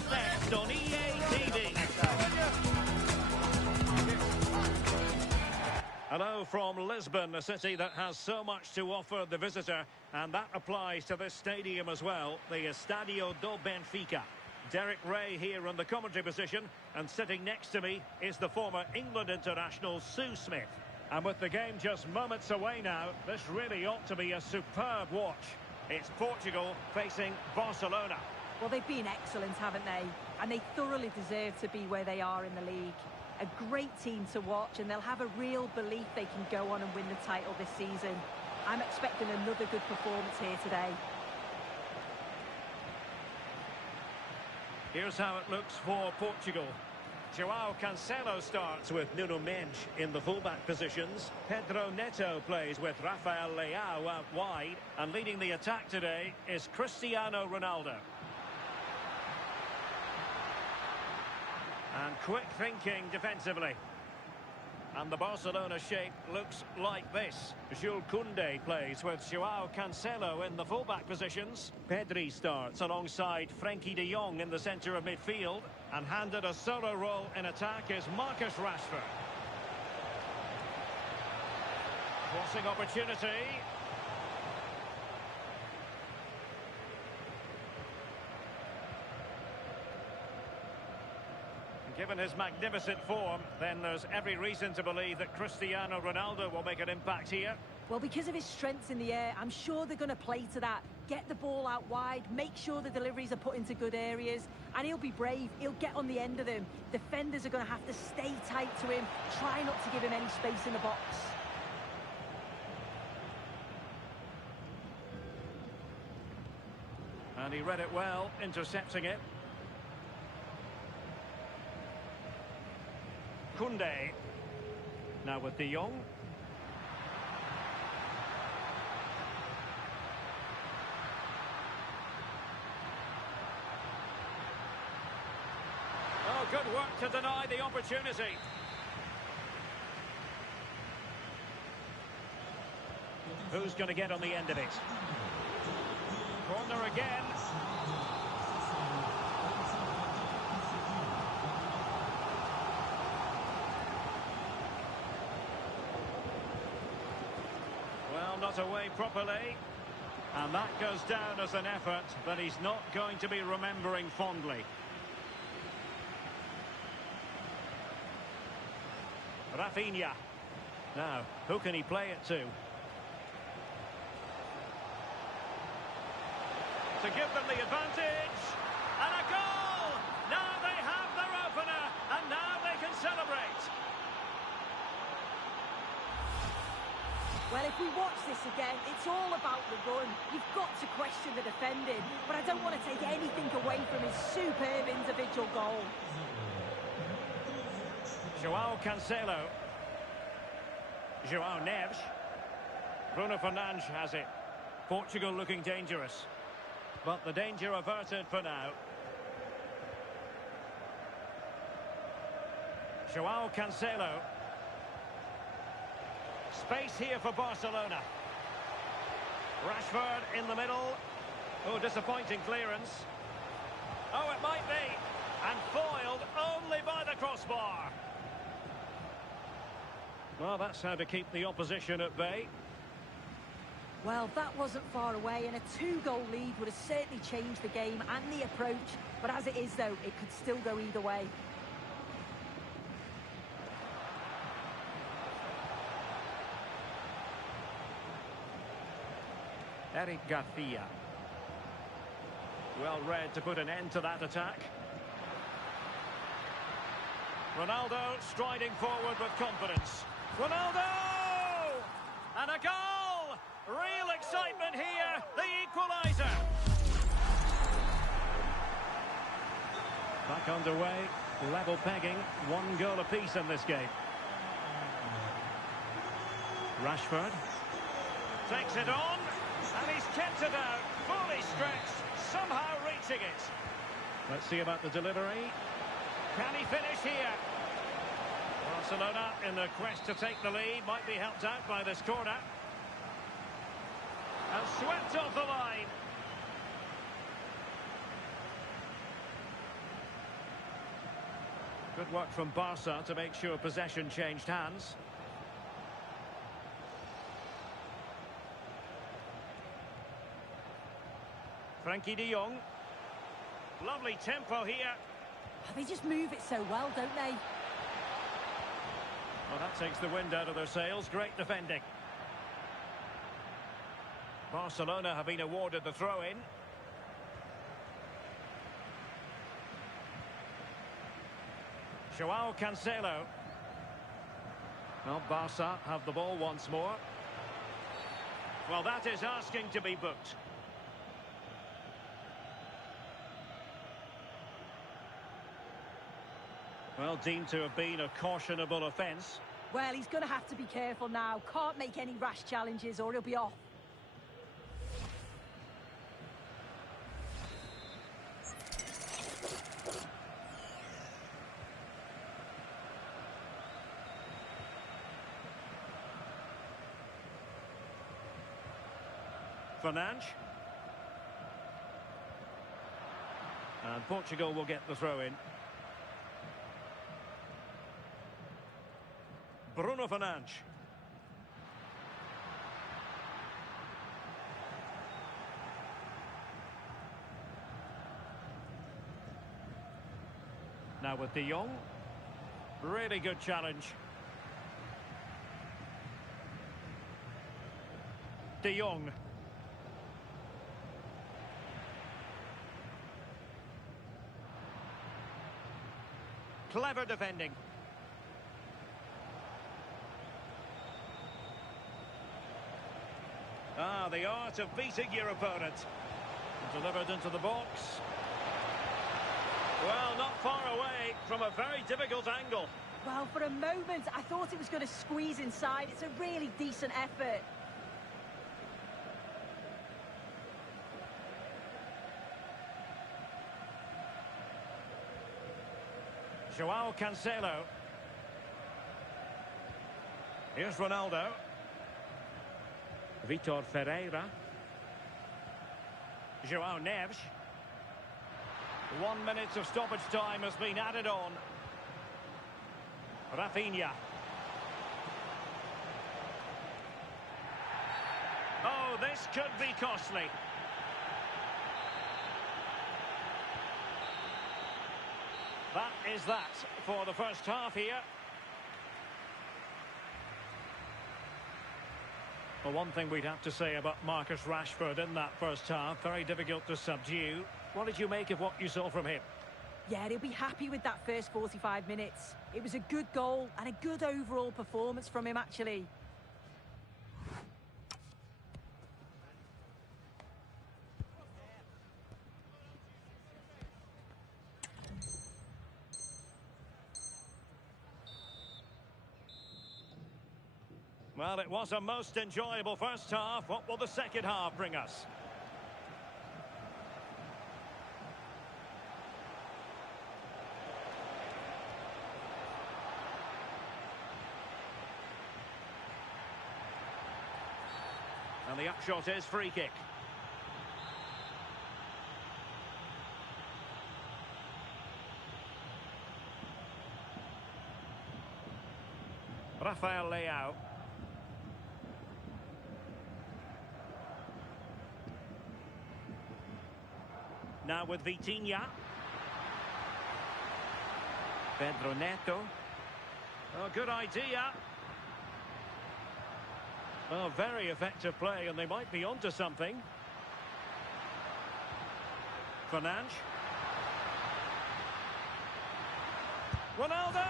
is next on EA TV. Hello from Lisbon, a city that has so much to offer the visitor, and that applies to this stadium as well, the Estadio do Benfica. Derek Ray here in the commentary position, and sitting next to me is the former England international Sue Smith. And with the game just moments away now, this really ought to be a superb watch. It's Portugal facing Barcelona. Well, they've been excellent, haven't they? And they thoroughly deserve to be where they are in the league. A great team to watch, and they'll have a real belief they can go on and win the title this season. I'm expecting another good performance here today. Here's how it looks for Portugal. João Cancelo starts with Nuno Mendes in the fullback positions. Pedro Neto plays with Rafael Leao out wide. And leading the attack today is Cristiano Ronaldo. And quick thinking defensively. And the Barcelona shape looks like this. Jules Koundé plays with João Cancelo in the fullback positions. Pedri starts alongside Frenkie de Jong in the centre of midfield. And handed a solo role in attack is Marcus Rashford. Crossing opportunity. Given his magnificent form, then there's every reason to believe that Cristiano Ronaldo will make an impact here. Well, because of his strengths in the air, I'm sure they're going to play to that. Get the ball out wide, make sure the deliveries are put into good areas, and he'll be brave. He'll get on the end of them. Defenders are going to have to stay tight to him, try not to give him any space in the box. And he read it well, intercepting it. Koundé. Now with de Jong. Oh, good work to deny the opportunity. Who's going to get on the end of it? Corner again. Well, not away properly. And that goes down as an effort that he's not going to be remembering fondly. Rafinha. Now, who can he play it to? To give them the advantage. And a goal! Now they have their opener, and now they can celebrate. Well, if we watch this again, it's all about the run. You've got to question the defending, but I don't want to take anything away from his superb individual goal. João Cancelo. João Neves. Bruno Fernandes has it. Portugal looking dangerous. But the danger averted for now. João Cancelo. Space here for Barcelona. Rashford in the middle. Oh, disappointing clearance. Oh, it might be. And foiled only by the crossbar. Well, that's how to keep the opposition at bay. Well, that wasn't far away, and a 2-goal lead would have certainly changed the game and the approach. But as it is, though, it could still go either way. Eric Garcia. Well read to put an end to that attack. Ronaldo striding forward with confidence. Ronaldo! And a goal! Real excitement here, the equaliser. Back underway, level pegging, 1 goal apiece in this game. Rashford takes it on, and he's kept it out, fully stretched, somehow reaching it. Let's see about the delivery. Can he finish here? Barcelona in the quest to take the lead, might be helped out by this corner. And swept off the line. Good work from Barca to make sure possession changed hands. Frankie de Jong. Lovely tempo here. They just move it so well, don't they? Well, that takes the wind out of their sails. Great defending. Barcelona have been awarded the throw-in. Joao Cancelo. Well, Barca have the ball once more. Well, that is asking to be booked. Well, deemed to have been a cautionable offence. Well, he's going to have to be careful now. Can't make any rash challenges or he'll be off. Fernandes. And Portugal will get the throw-in. Bruno Fernandes. Now with de Jong. Really good challenge. De Jong. Clever defending. Ah, the art of beating your opponent. Delivered into the box. Well, not far away from a very difficult angle. Well, for a moment, I thought it was going to squeeze inside. It's a really decent effort. Joao Cancelo. Here's Ronaldo. Vitor Ferreira. Joao Neves. 1 minute of stoppage time has been added on. Rafinha. Oh, this could be costly. That is that for the first half here. Well, one thing we'd have to say about Marcus Rashford in that first half, very difficult to subdue. What did you make of what you saw from him? Yeah, he'll be happy with that first 45 minutes. It was a good goal and a good overall performance from him, actually. Well, it was a most enjoyable first half. What will the second half bring us? And the upshot is free kick. Rafael Leao. Now with Vitinha. Pedro Neto. Oh, good idea. Oh, very effective play, and they might be onto something. Fernandes. Ronaldo!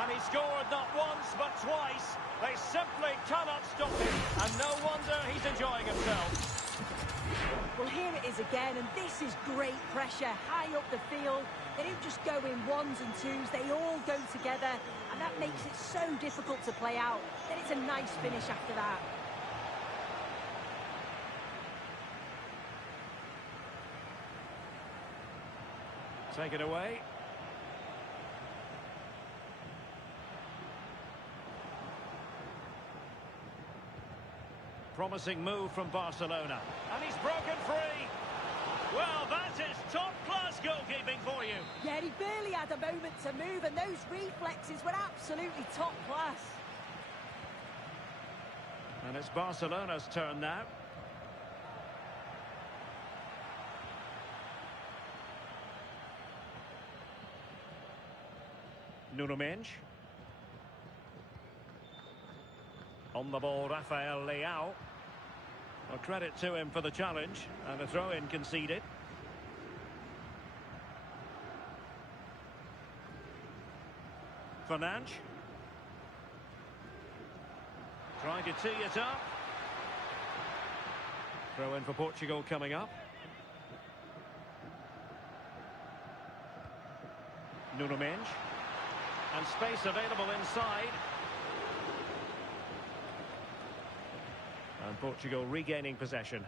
And he scored not once, but twice. They simply cannot stop him, and no wonder he's enjoying himself. Well, here it is again, and this is great pressure high up the field. They don't just go in ones and twos, they all go together, and that makes it so difficult to play out. Then it's a nice finish after that. Take it away. Promising move from Barcelona. And he's broken free. Well, that is top-class goalkeeping for you. Yeah, he barely had a moment to move, and those reflexes were absolutely top class. And it's Barcelona's turn now. Nuno Mendes. On the ball, Rafael Leao. Well, credit to him for the challenge, and a throw-in conceded. Fernandes. Trying to tee it up. Throw in for Portugal coming up. Nuno Mendes. And space available inside. And Portugal regaining possession.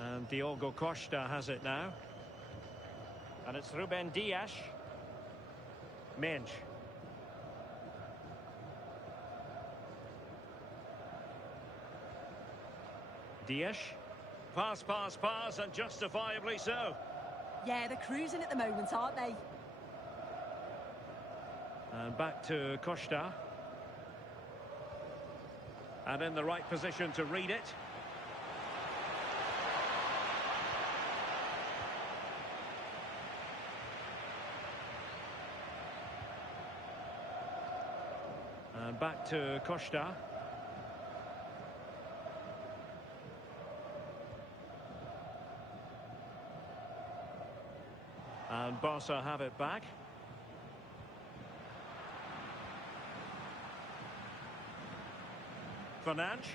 And Diogo Costa has it now. And it's Ruben Dias. Mendes. Dias. Pass, pass, pass, and justifiably so. Yeah, they're cruising at the moment, aren't they? And back to Costa. And in the right position to read it. And back to Costa. And Barca have it back. Fernandes.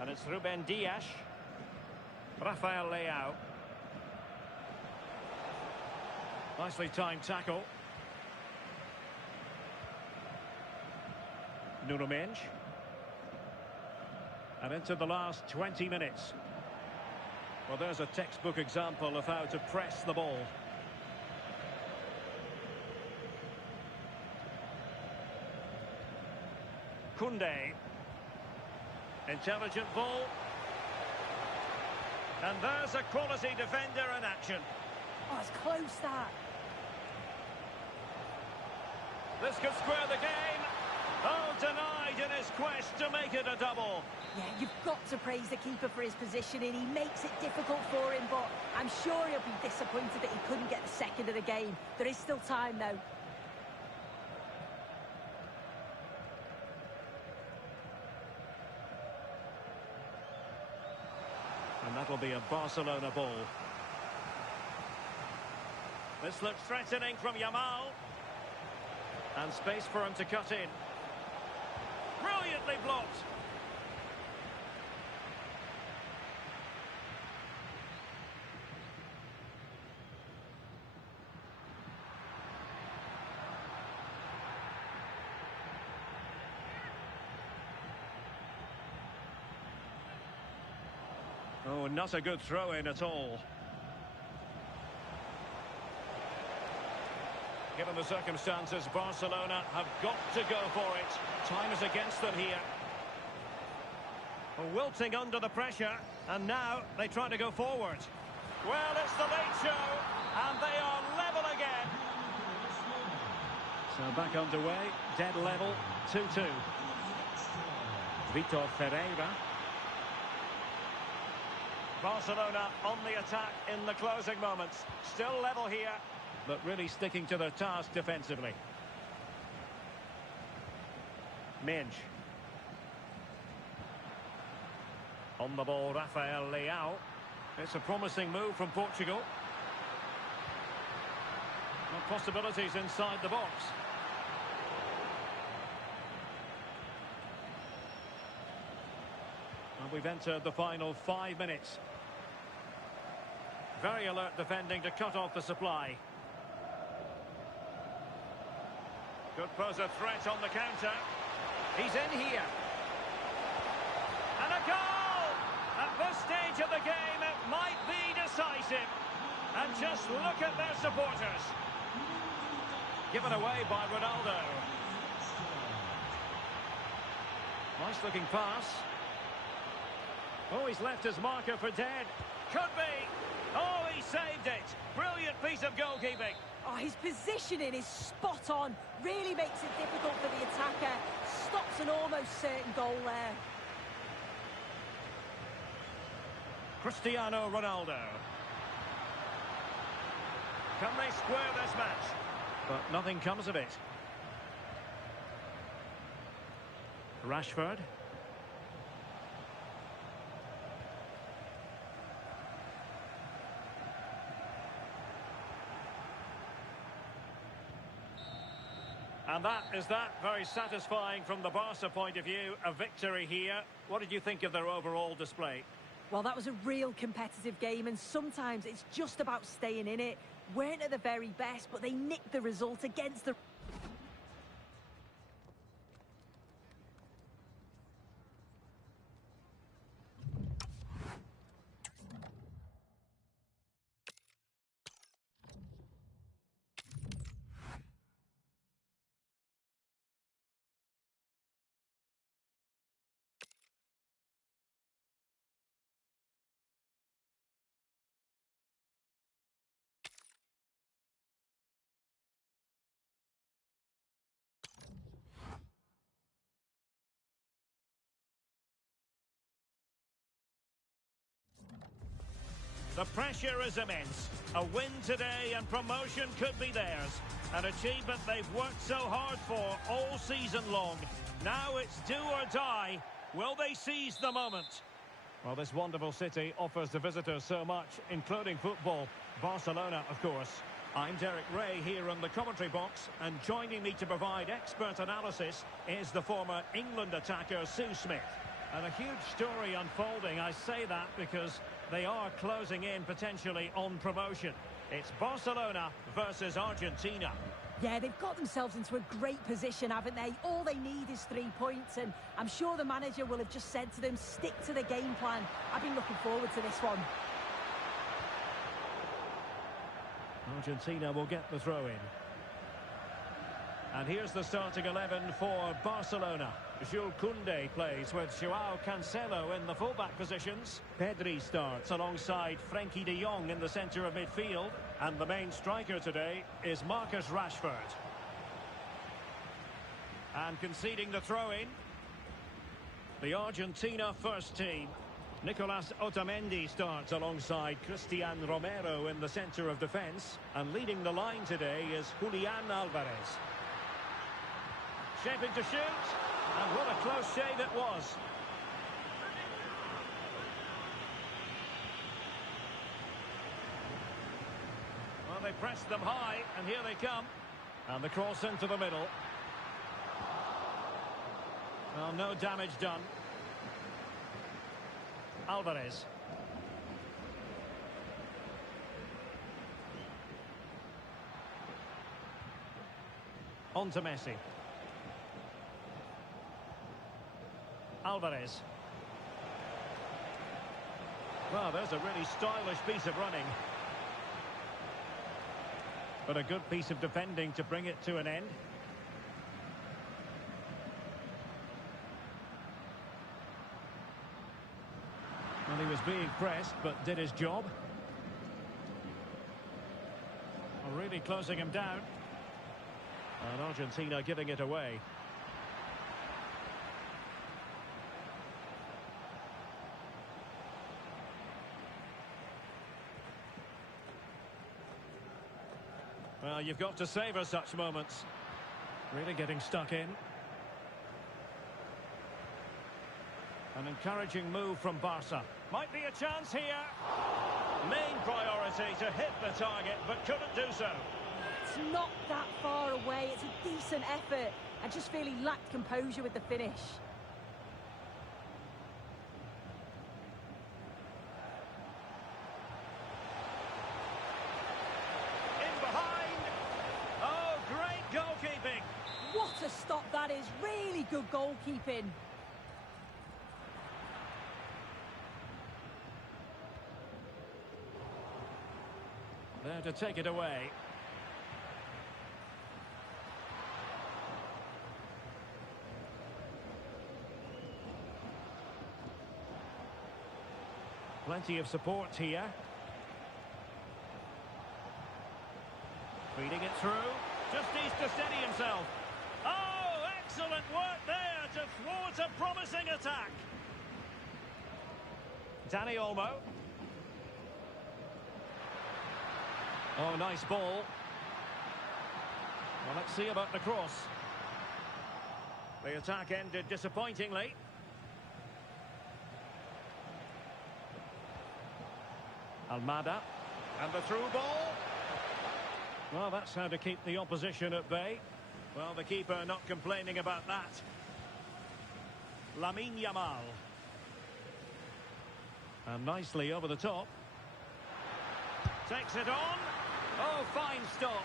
And it's Ruben Dias. Rafael Leao. Nicely timed tackle. Nuno Mendes. And into the last 20 minutes. Well, there's a textbook example of how to press the ball. Koundé. Intelligent ball. And there's a quality defender in action. Oh, it's close, that. This could square the game. Oh, denied in his quest to make it a double. Yeah, you've got to praise the keeper for his positioning. He makes it difficult for him, but I'm sure he'll be disappointed that he couldn't get the second of the game. There is still time, though. And that'll be a Barcelona ball. This looks threatening from Yamal. And space for him to cut in. Brilliantly blocked. Oh, not a good throw-in at all. Given the circumstances, Barcelona have got to go for it. Time is against them here. Wilting under the pressure, and now they try to go forward. Well, it's the late show, and they are level again. So back underway, dead level, 2-2. Vitor Ferreira. Barcelona on the attack in the closing moments. Still level here, but really sticking to their task defensively. Mendes. On the ball, Rafael Leao. It's a promising move from Portugal. Well, possibilities inside the box. And we've entered the final 5 minutes. Very alert defending to cut off the supply. Could pose a threat on the counter. He's in here. And a goal! At this stage of the game, it might be decisive. And just look at their supporters. Given away by Ronaldo. Nice looking pass. Oh, he's left his marker for dead. Could be. Oh, he saved it. Brilliant piece of goalkeeping. Oh, his positioning is spot on. Really makes it difficult for the attacker. Stops an almost certain goal there. Cristiano Ronaldo. Can they square this match? But nothing comes of it. Rashford. And that is that. Very satisfying from the Barca point of view. A victory here. What did you think of their overall display? Well, that was a real competitive game, and sometimes it's just about staying in it. Weren't at the very best, but they nicked the result against the... The pressure is immense. A win today and promotion could be theirs. An achievement they've worked so hard for all season long. Now it's do or die. Will they seize the moment? Well, this wonderful city offers the visitors so much, including football. Barcelona, of course. I'm Derek Ray here in the commentary box, and joining me to provide expert analysis is the former England attacker Sue Smith. And a huge story unfolding. I say that because they are closing in potentially on promotion. It's Barcelona versus Argentina. Yeah, they've got themselves into a great position, haven't they? All they need is 3 points, and I'm sure the manager will have just said to them, stick to the game plan. I've been looking forward to this one. Argentina will get the throw in. And here's the starting 11 for Barcelona. Jules Koundé plays with Joao Cancelo in the fullback positions. Pedri starts alongside Frenkie de Jong in the centre of midfield. And the main striker today is Marcus Rashford. And conceding the throw-in, the Argentina first team. Nicolas Otamendi starts alongside Christian Romero in the centre of defence. And leading the line today is Julian Alvarez. Shaping to shoot, and what a close shave it was. Well, they pressed them high, and here they come. And the cross into the middle. Well, no damage done. Alvarez. On to Messi. Alvarez. Well, there's a really stylish piece of running. But a good piece of defending to bring it to an end. Well, he was being pressed, but did his job. Well, really closing him down. And Argentina giving it away. Well, you've got to savour such moments. Really getting stuck in. An encouraging move from Barca. Might be a chance here. Main priority to hit the target, but couldn't do so. It's not that far away. It's a decent effort. I just feel he lacked composure with the finish. What a stop that is. Really good goalkeeping. There to take it away. Plenty of support here. Feeding it through. Just needs to steady himself. Oh, excellent work there to thwart a promising attack. Danny Olmo. Oh, nice ball. Well, let's see about the cross. The attack ended disappointingly. Almada. And the through ball. Well, that's how to keep the opposition at bay. Well, the keeper not complaining about that. Lamine Yamal. And nicely over the top. Takes it on. Oh, fine stop.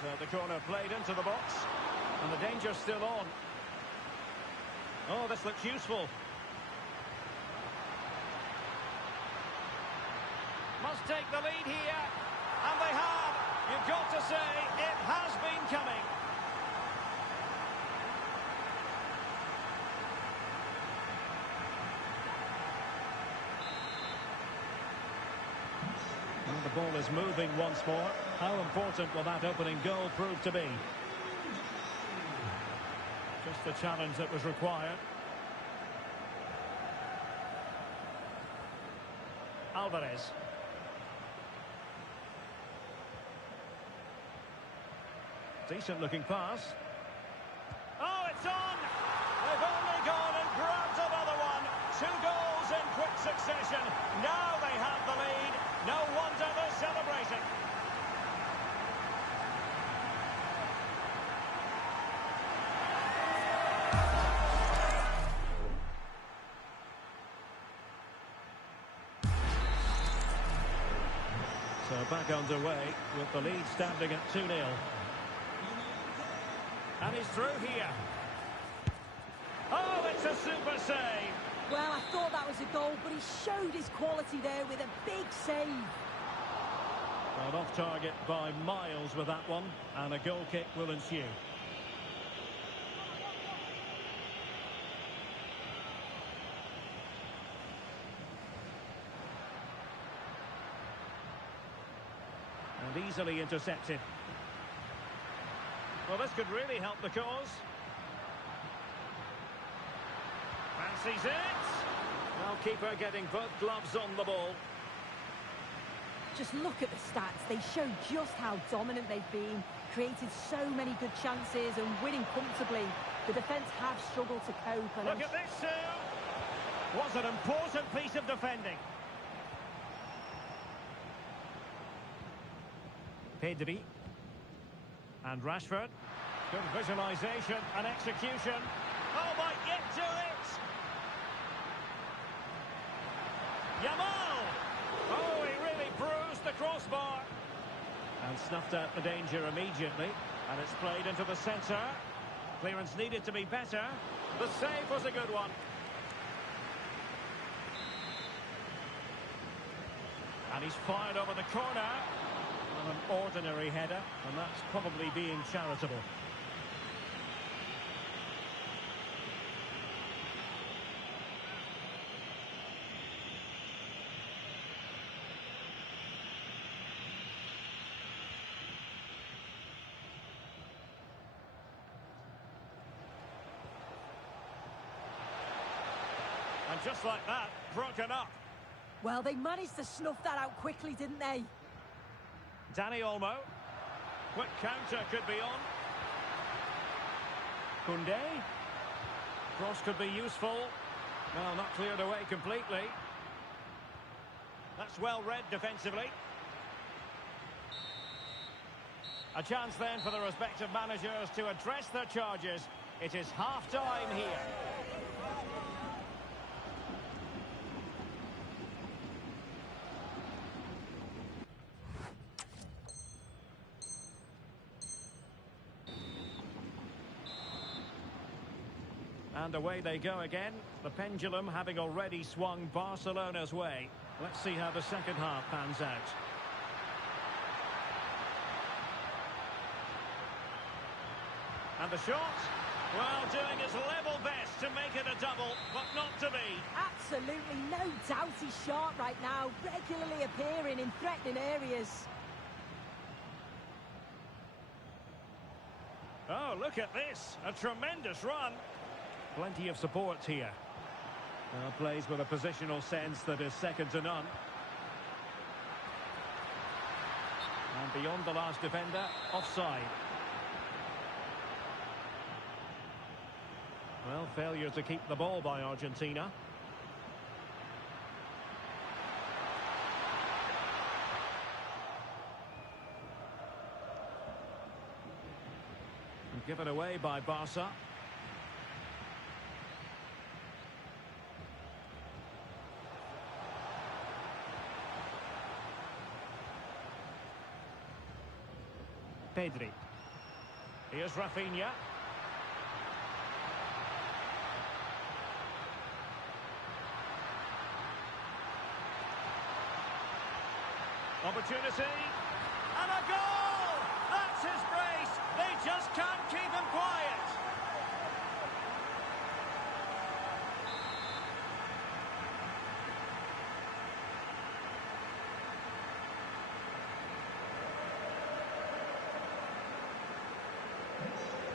So the corner played into the box. And the danger's still on. Oh, this looks useful. Must take the lead here. And they have. You've got to say, it has been coming. And the ball is moving once more. How important will that opening goal prove to be? Just the challenge that was required. Alvarez. Decent looking pass. Oh, it's on! They've only gone and grabbed another one. 2 goals in quick succession. Now they have the lead. No wonder they're celebrating. So back underway with the lead standing at 2-0. And he's through here. Oh, it's a super save. Well, I thought that was a goal, but he showed his quality there with a big save. Well, off target by miles with that one, and a goal kick will ensue. And easily intercepted. Well, this could really help the cause. Fancies it. Well, keeper getting both gloves on the ball. Just look at the stats. They show just how dominant they've been. Created so many good chances and winning comfortably. The defence have struggled to cope. And look at this, Sue. Was an important piece of defending. Pedri. And Rashford. Good visualisation and execution. Oh, might get to it. Yamal. Oh, he really bruised the crossbar. And snuffed out the danger immediately. And it's played into the centre. Clearance needed to be better. The save was a good one. And he's fired over the corner. An ordinary header, and that's probably being charitable. And just like that, broken up. Well, they managed to snuff that out quickly, didn't they? Danny Olmo. Quick counter could be on. Koundé. Cross could be useful. Well, not cleared away completely. That's well read defensively. A chance then for the respective managers to address their charges. It is half-time here. And away they go again. The pendulum having already swung Barcelona's way. Let's see how the second half pans out. And the shot. Well, doing his level best to make it a double, but not to be. Absolutely no doubt he's sharp right now, regularly appearing in threatening areas. Oh, look at this. A tremendous run. Plenty of support here. Plays with a positional sense that is second to none. And beyond the last defender, offside. Well, failure to keep the ball by Argentina. And given away by Barca. Pedri. Here's Rafinha. Opportunity. And a goal! That's his brace. They just can't keep him quiet.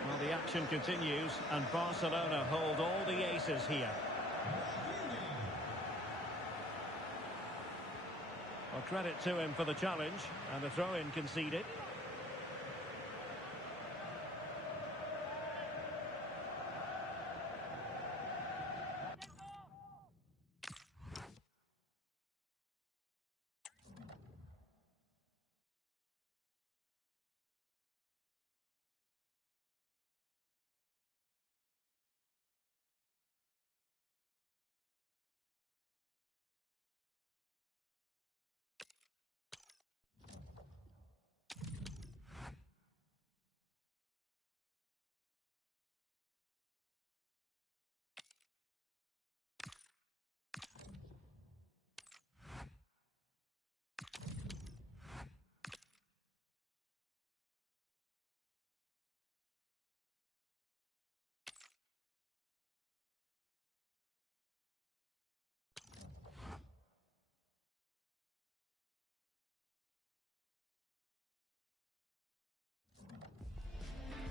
Well, the action continues, and Barcelona hold all the aces here. Well, credit to him for the challenge, and the throw-in conceded.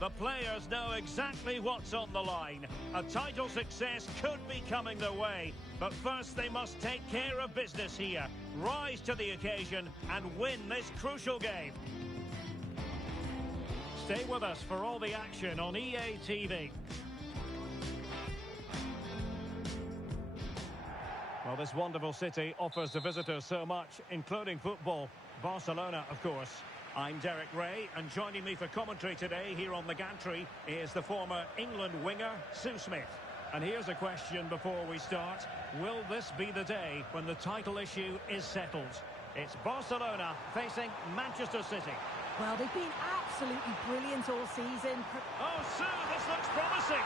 The players know exactly what's on the line. A title success could be coming their way. But first they must take care of business here. Rise to the occasion and win this crucial game. Stay with us for all the action on EA TV. Well, this wonderful city offers the visitors so much, including football. Barcelona, of course. I'm Derek Ray, and joining me for commentary today here on the gantry is the former England winger, Sue Smith. And here's a question before we start. Will this be the day when the title issue is settled? It's Barcelona facing Manchester City. Well, they've been absolutely brilliant all season. Oh, Sue, this looks promising.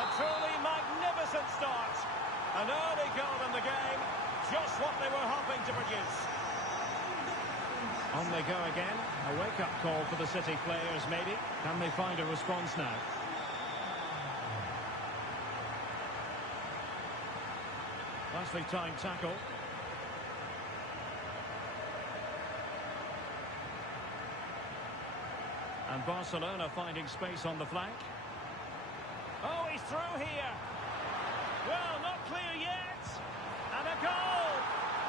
A truly magnificent start. An early goal in the game, just what they were hoping to produce. On they go again. A wake-up call for the City players, maybe. Can they find a response now? Nicely timed tackle. And Barcelona finding space on the flank. Oh, he's through here. Well, not clear yet. And a goal.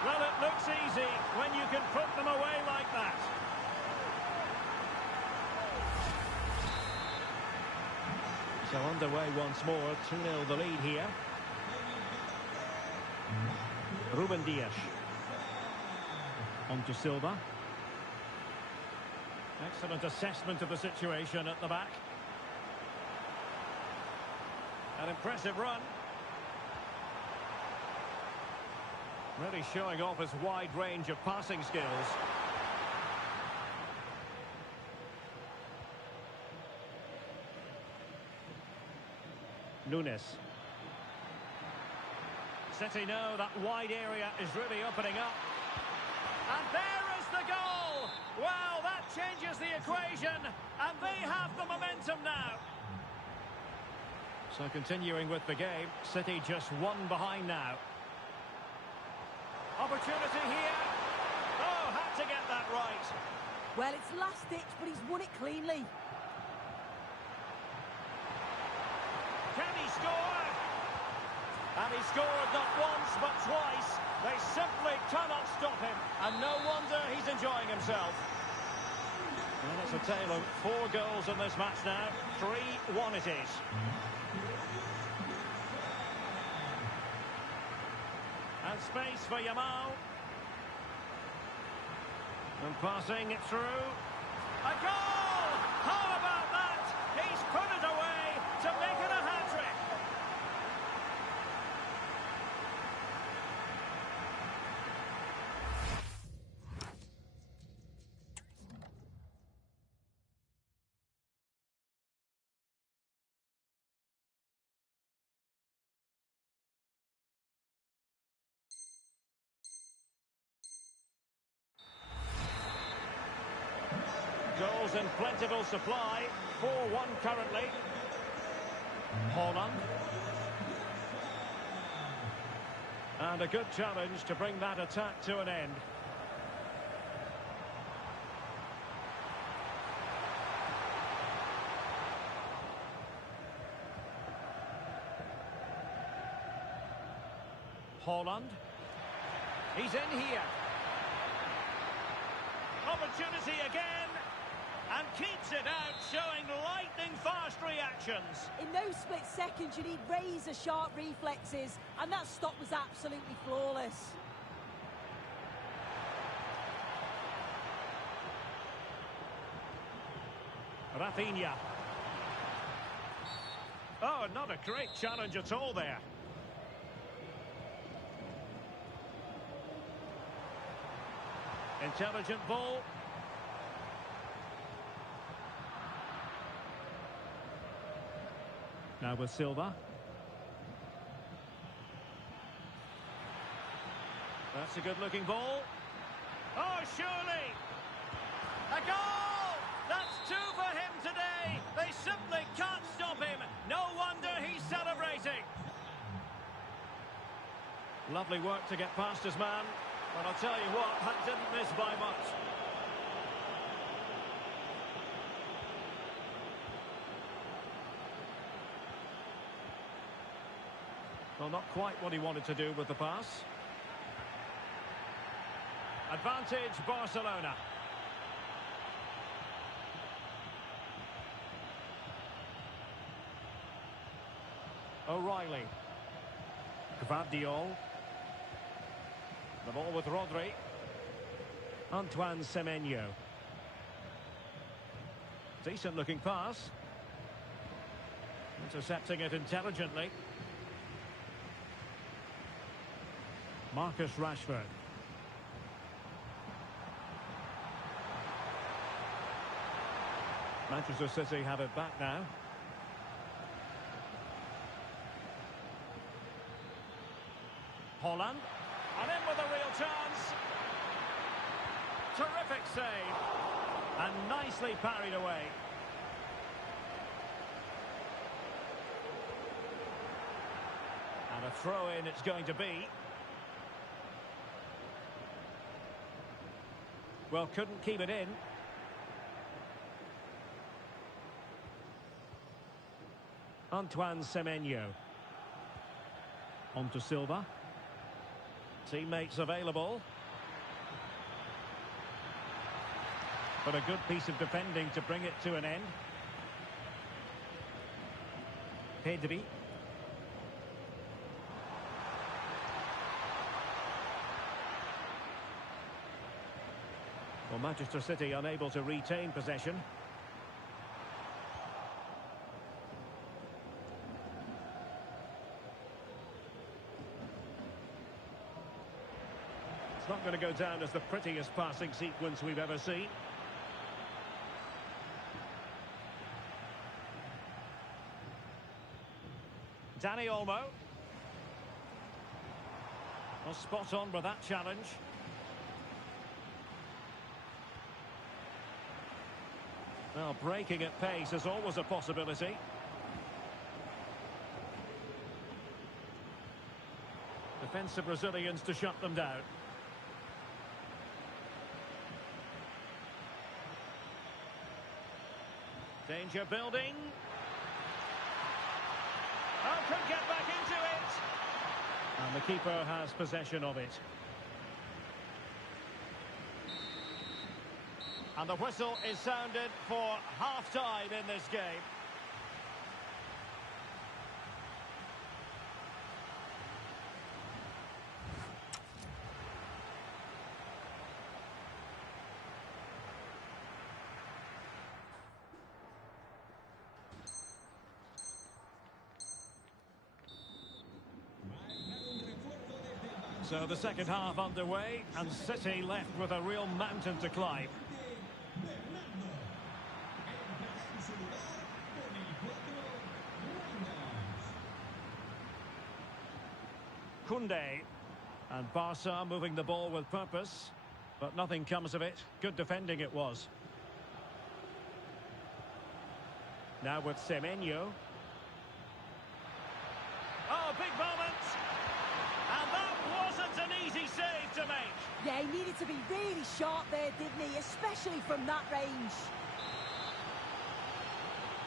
Well, it looks easy when you can put them away like that. So underway once more, 2-0 the lead here. Ruben Dias. On to Silva. Excellent assessment of the situation at the back. An impressive run. Really showing off his wide range of passing skills. Nunes. City know that wide area is really opening up. And there is the goal! Well, that changes the equation, and they have the momentum now. So continuing with the game, City just one behind now. Opportunity here. Oh, had to get that right. Well, it's last ditch, but he's won it cleanly. Can he score? And he scored not once but twice. They simply cannot stop him. And no wonder he's enjoying himself. Well, it's a tale of 4 goals in this match now. 3-1 it is. And space for Yamal. And passing it through. A goal! How about that? He's put it away to make it a hat-trick. Goals in plentiful supply. 4-1 currently. Holland. And a good challenge to bring that attack to an end. Holland. He's in here. Opportunity again. And keeps it out, showing lightning-fast reactions. In those split seconds, you need razor-sharp reflexes, and that stop was absolutely flawless. Rafinha. Oh, not a great challenge at all there. Intelligent ball. Now with Silva. That's a good-looking ball. Oh, surely! A goal! That's 2 for him today. They simply can't stop him. No wonder he's celebrating. Lovely work to get past his man. But I'll tell you what, that didn't miss by much. Well, not quite what he wanted to do with the pass. Advantage, Barcelona. O'Reilly. Gvardiol. The ball with Rodri. Antoine Semenyo. Decent looking pass. Intercepting it intelligently. Marcus Rashford. Manchester City have it back now. Holland. And in with a real chance. Terrific save. And nicely parried away. And a throw-in it's going to be. Well, couldn't keep it in. Antoine Semenyo. On to Silva. Teammates available. But a good piece of defending to bring it to an end. Pedri. Well, Manchester City unable to retain possession. It's not going to go down as the prettiest passing sequence we've ever seen. Dani Olmo. Well, spot on with that challenge. Well, breaking at pace is always a possibility. defensive Brazilians to shut them down. Danger building. Oh, could get back into it. And the keeper has possession of it. And the whistle is sounded for half-time in this game. So the second half underway, and City left with a real mountain to climb. Koundé, and Barca moving the ball with purpose, but nothing comes of it. Good defending it was. Now with Semenyo. Oh, big moment! And that wasn't an easy save to make. Yeah, he needed to be really sharp there, didn't he? Especially from that range.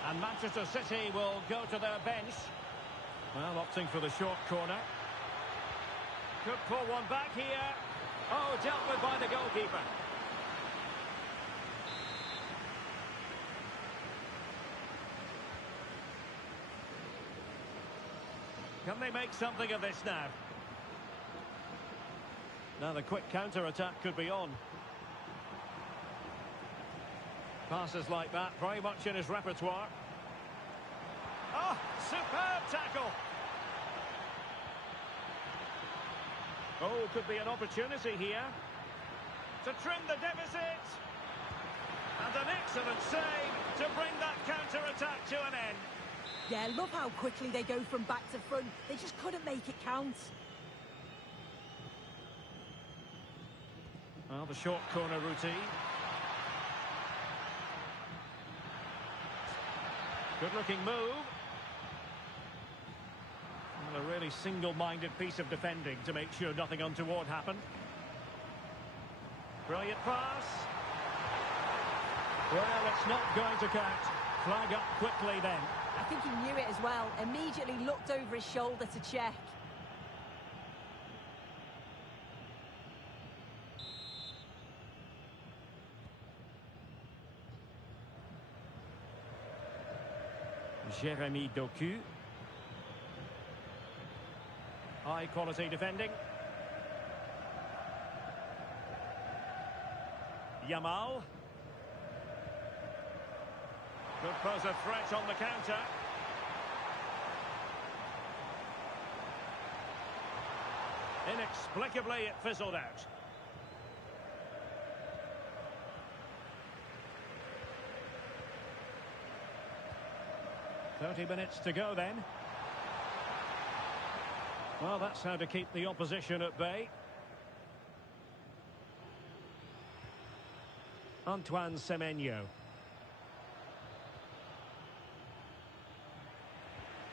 And Manchester City will go to their bench. Well, opting for the short corner. Could pull one back here. Oh, dealt with by the goalkeeper. Can they make something of this now? Now the quick counter-attack could be on. Passes like that, very much in his repertoire. Oh, superb tackle! Oh, could be an opportunity here to trim the deficit. And an excellent save to bring that counter-attack to an end. Yeah, love how quickly they go from back to front. They just couldn't make it count. Well, the short corner routine. Good-looking move. Well, a really single-minded piece of defending to make sure nothing untoward happened. Brilliant pass. Well, it's not going to count. Flag up quickly then. I think he knew it as well. Immediately looked over his shoulder to check. Jérémy Doku. High quality defending. Yamal. Could pose a threat on the counter. Inexplicably, it fizzled out. "30 minutes to go then." Well, that's how to keep the opposition at bay. Antoine Semenyo.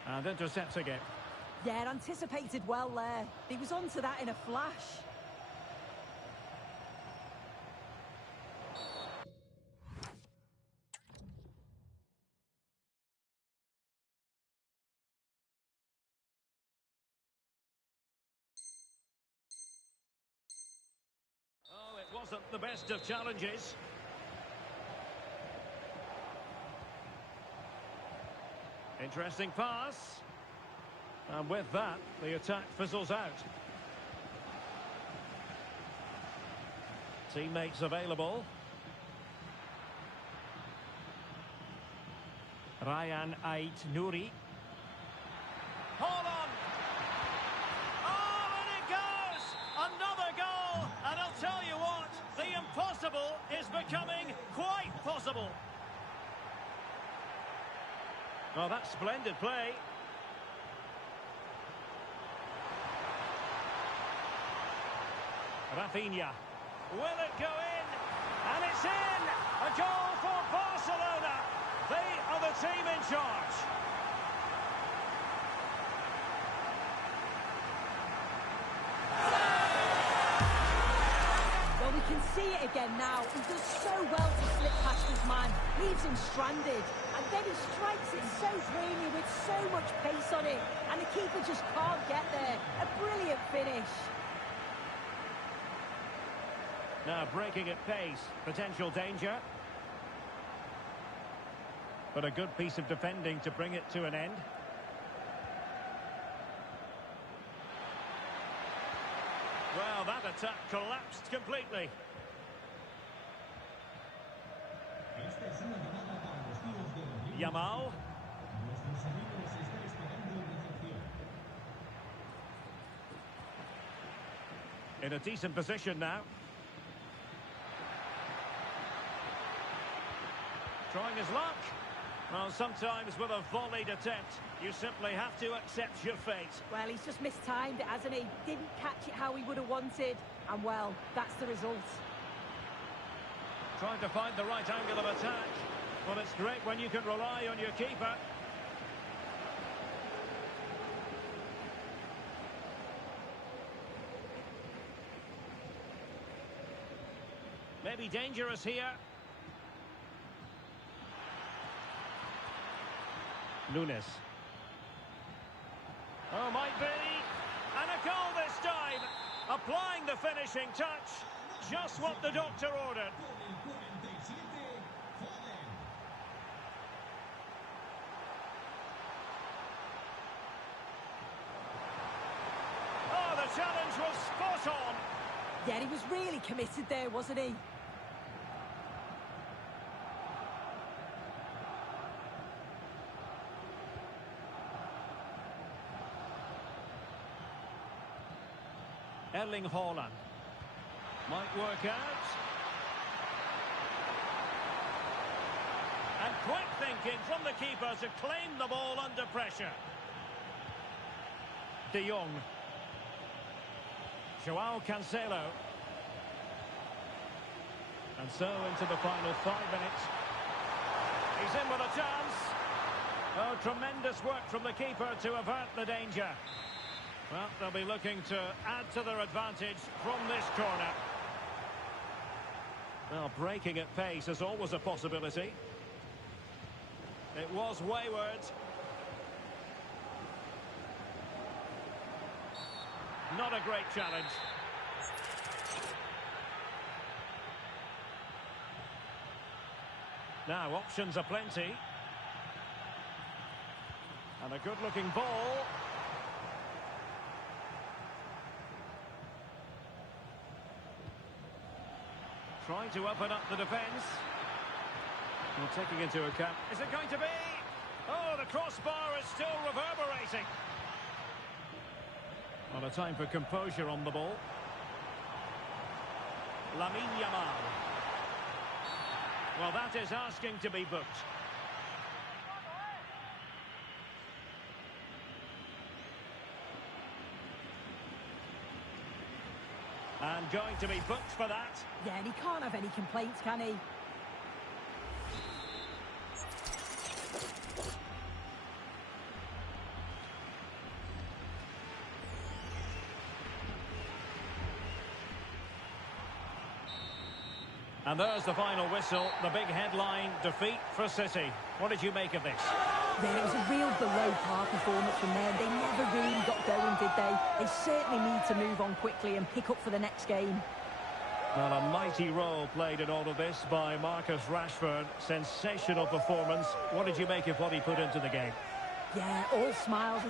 And intercepting it. Yeah, anticipated well there. He was onto that in a flash. Oh, it wasn't the best of challenges. Interesting pass. And with that, the attack fizzles out. Teammates available. Ryan Ait-Nouri. Hold on! Oh, and it goes! Another goal! And I'll tell you what, the impossible is becoming quite possible. Oh, that's splendid play. Rafinha. Will it go in? And it's in! A goal for Barcelona. They are the team in charge. can see it again now. He does so well to slip past his man, leaves him stranded, and then he strikes it so cleanly with so much pace on it, and the keeper just can't get there. A brilliant finish. Now breaking at pace, potential danger. But a good piece of defending to bring it to an end. Well, that attack collapsed completely. Yamal. In a decent position now. Trying his luck. Well, sometimes with a volleyed attempt, you simply have to accept your fate. Well, he's just mistimed it, hasn't he? Didn't catch it how he would have wanted. And, well, that's the result. Trying to find the right angle of attack. Well, it's great when you can rely on your keeper. Maybe dangerous here. Nunes. Oh, might be. And a goal this time. Applying the finishing touch. Just what the doctor ordered. Oh, the challenge was spot on. Yeah, he was really committed there, wasn't he? Erling Haaland. Might work out. And quick thinking from the keeper to claim the ball under pressure. De Jong. Joao Cancelo. And so into the final 5 minutes. He's in with a chance. Oh, tremendous work from the keeper to avert the danger. Well, they'll be looking to add to their advantage from this corner. Well, breaking at pace is always a possibility. It was wayward. Not a great challenge. Now, options are plenty. And a good-looking ball. Trying to open up the defence. Well, taking into account... Is it going to be? Oh, the crossbar is still reverberating. Well, a time for composure on the ball. Lamine Yamal. Well, that is asking to be booked. And going to be booked for that. Yeah, and he can't have any complaints, can he? And there's the final whistle, the big headline, defeat for City. What did you make of this? Yeah, it was a real below-par performance from them. They never really got going, did they? They certainly need to move on quickly and pick up for the next game. Well, a mighty role played in all of this by Marcus Rashford. Sensational performance. What did you make of what he put into the game? Yeah, all smiles.